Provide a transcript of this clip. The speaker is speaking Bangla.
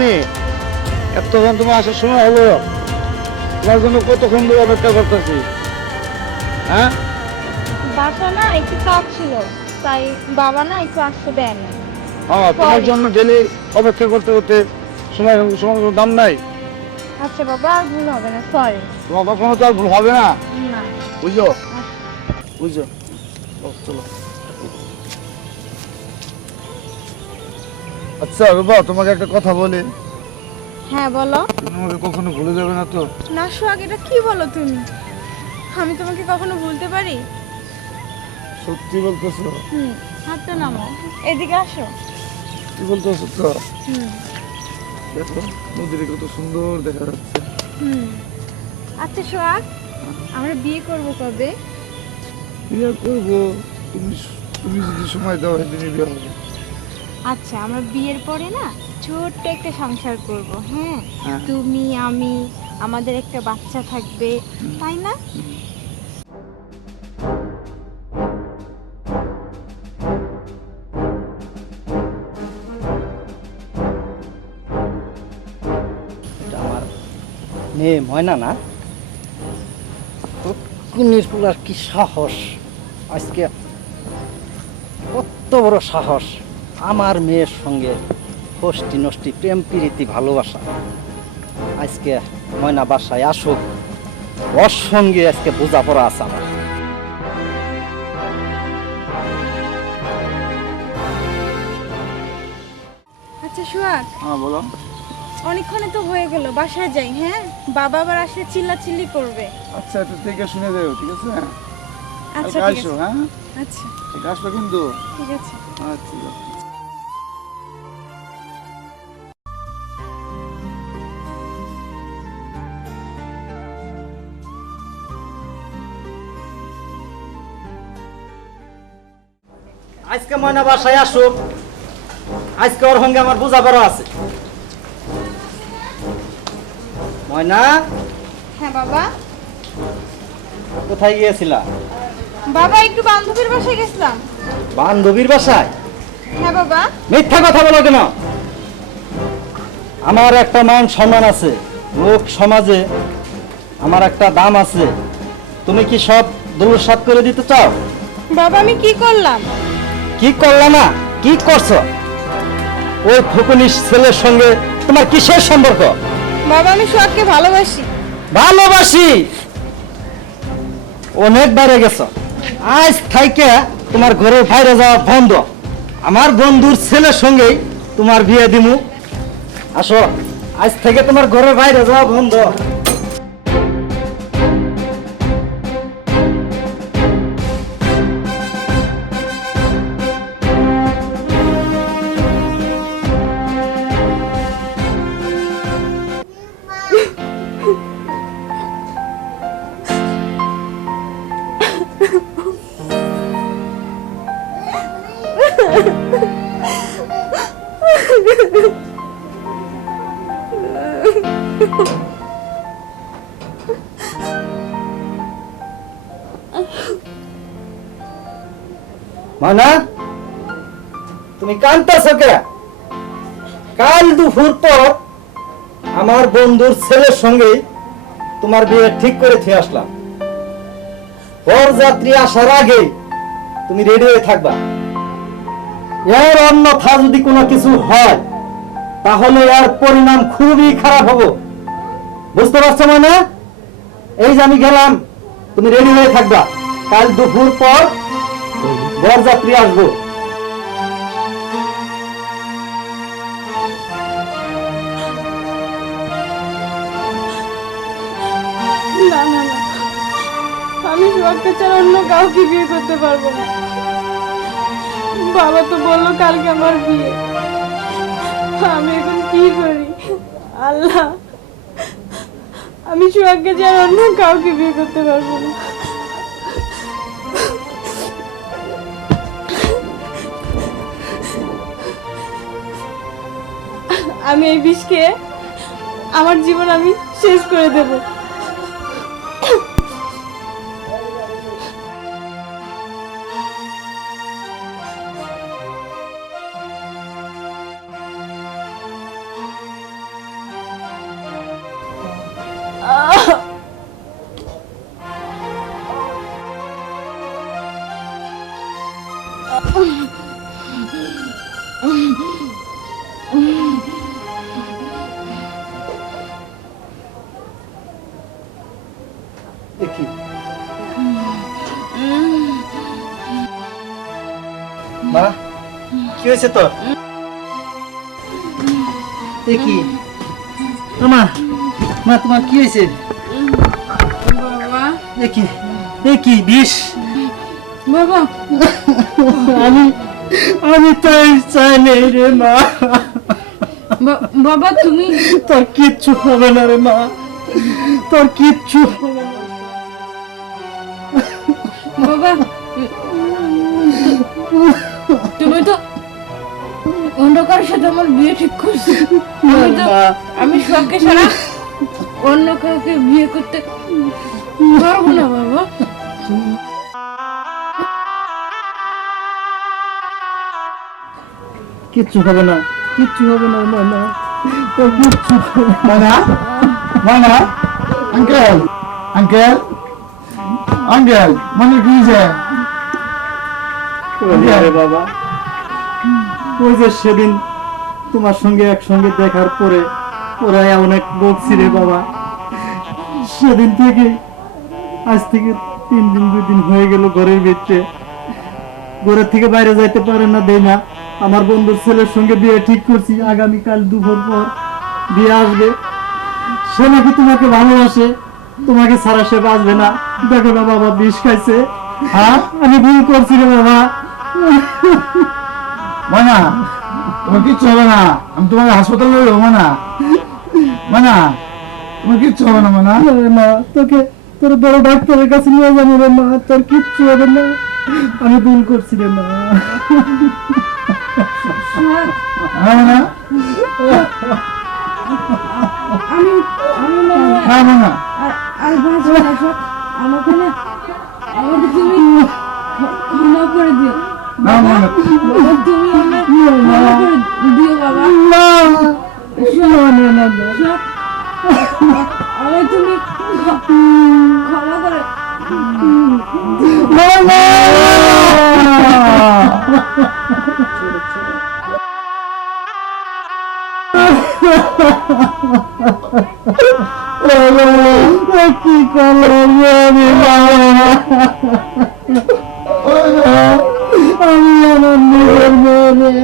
তুমি? এতক্ষণ তোমার আসার সময় হলো, তোমার জন্য কতক্ষণ ধরে অপেক্ষা করতেছি। হ্যাঁ, বাসা না একটু কাজ ছিল, তাই বাবা না একটু আসতে দেয় না। তোমার জন্য ডেলি অপেক্ষা করতে করতে সময় সময় কোনো দাম নাই। আচ্ছা বাবা, আর ভুল হবে না, সরি। তোমার কখনো তো আর ভুল হবে না, না। বুঝছো? বুঝছো? চলো। আচ্ছা বাবা, তোমাকে একটা কথা বলি। হ্যাঁ বলো। তুমি আমাকে কখনো ভুলে যাবে না তো? না সোহাগ, এটা কি বলো তুমি? আমি তোমাকে কখনো ভুলতে পারি? সত্যি বলতেছো? হাতটা নামো, এদিকে আসো। কি বলতেছো তো? হুম দেখো, নদীর কত সুন্দর দেখা যাচ্ছে। হুম আচ্ছা সোহাগ, আমরা বিয়ে করব কবে? বিয়ে করবো, তুমি তুমি যদি সময় দাও সেদিনই বিয়ে হবে। আচ্ছা, আমরা বিয়ের পরে না ছোট্ট একটা সংসার করব। হ্যাঁ, হ্যাঁ। তুমি আমি, আমাদের একটা বাচ্চা থাকবে, তাই না? এটা আমার মেয়ে ময়না না? কুকুনির পুলার কি সাহস! আজকে কত বড় সাহস আমার মেয়ের সঙ্গে ফষ্টি নষ্টি প্রেম প্রীতি ভালোবাসা। আজকে ময়না বাসায় আসুক, ওর সঙ্গে আজকে বোঝাপড়া আছে আমার। আচ্ছা সোহাগ, হ্যাঁ বলো। অনেকক্ষণে তো হয়ে গেল, বাসায় যাই। হ্যাঁ, বাবা আবার আসলে চিল্লাচিল্লি করবে। আচ্ছা, একটু থেকে শুনে যাও, ঠিক আছে? আচ্ছা কালকে ঠিক আসো, আছে। হ্যাঁ? আচ্ছা ঠিক আসবে কিন্তু। ঠিক আছে। আচ্ছা। আজকে ময়না বাসায় আসুক, আজকে ওর সঙ্গে আমার বোঝাপড়া আছে। ময়না, হ্যাঁ বাবা। কোথায় গিয়েছিলা? বাবা, একটু বান্ধবীর বাসায় গেছিলাম। বান্ধবীর বাসায়? হ্যাঁ বাবা। মিথ্যা কথা বলো কেন? আমার একটা মান সম্মান আছে, লোক সমাজে আমার একটা দাম আছে। তুমি কি সব ধূলিসাৎ করে দিতে চাও? বাবা, আমি কি করলাম? কি করলা না, কি করছো? ওই ফকুনির ছেলের সঙ্গে তোমার কিসের সম্পর্ক? বাবা, আমি সোহাগকে ভালোবাসি। ভালোবাসি? অনেক বাইরে গেছো। আজ থাইকে তোমার ঘরের বাইরে যাওয়া বন্ধ। আমার বন্ধুর ছেলের সঙ্গেই তোমার বিয়ে দিমু। আসো, আজ থেকে তোমার ঘরের বাইরে যাওয়া বন্ধ। মানা, তুমি কাঁদতেছো কে? কাল দুপুর পর আমার বন্ধুর ছেলের সঙ্গে তোমার বিয়ে ঠিক করে থিয়ে আসলাম। বরযাত্রী আসার আগে তুমি রেডি হয়ে থাকবা। এর অন্যথা যদি কোনো কিছু হয় তাহলে এর পরিণাম খুবই খারাপ হবে। বুঝতে পারছো মানে? এই যে আমি গেলাম, তুমি রেডি হয়ে থাকবা। কাল দুপুর পর বরযাত্রী আসবো। না না না, আমি সোহাগকে ছাড়া অন্য কাউকে বিয়ে করতে পারবো না। বাবা তো বললো কালকে আমার বিয়ে। আমি এখন কি করি? আল্লাহ, আমি সোহাগকে ছাড়া অন্য কাউকে বিয়ে করতে পারবো না। আমি এই বিষ খেয়ে আমার জীবন আমি শেষ করে দেব। দেখি মা কি হয়েছে তোর দেখি মা মা তোমার কি হয়েছে বাবা দেখি দেখি বিষ বাবা আমি আমি তাই চাই নেই রে মা বাবা তুমি তোর কিচ্ছু হবে না রে মা তোর কিচ্ছু হবে না বাবা তুমি তো অন্য কারোর সাথে আমার বিয়ে ঠিক করছো আমি সবকে ছাড়া অন্য কাউকে বিয়ে করতে পারবো না বাবা কিচ্ছু হবে না কিচ্ছু হবে না মানা তোর কিচ্ছু মানা মানা আঙ্কেল আঙ্কেল আঙ্কেল মানে কি যে বাবা ওই যে সেদিন তোমার সঙ্গে একসঙ্গে দেখার পরে ওরা অনেক বকছি রে বাবা সেদিন থেকে আজ থেকে 3 দিন 2 দিন হয়ে গেল ঘরের ভিতরে ঘরের থেকে বাইরে যাইতে পারে না দেই না আমার বন্ধুর ছেলের সঙ্গে বিয়ে ঠিক করছি আগামীকাল দুপুর পর বিয়ে আসবে সে নাকি তোমাকে ভালোবাসে তোমাকে ছাড়া সে বাঁচবে না দেখো না বাবা বিষ খাইছে হ্যাঁ আমি ভুল করছি রে বাবা মানা তোমার কিচ্ছু হবে না আমি তোমাকে হাসপাতালে নিয়ে যাবো মানা মানা তোমার কিচ্ছু হবে না মানা মা তোকে তোর বড় ডাক্তারের কাছে নিয়ে যাবো রে মা তোর কিচ্ছু হবে না আমি ভুল করছি রে মা হ্যাঁ মানা আমি আমি হ্যাঁ মানা আর বাঁচবো না সব আমাকে না আমাকে তুমি ক্ষমা করে দিও না মানা বাবা, তুমি আমাকে ক্ষমা করে দিও বাবা না সব না না সব আমাকে তুমি ক্ষমা করে কি করলাম আমি আনন্দ করবো রে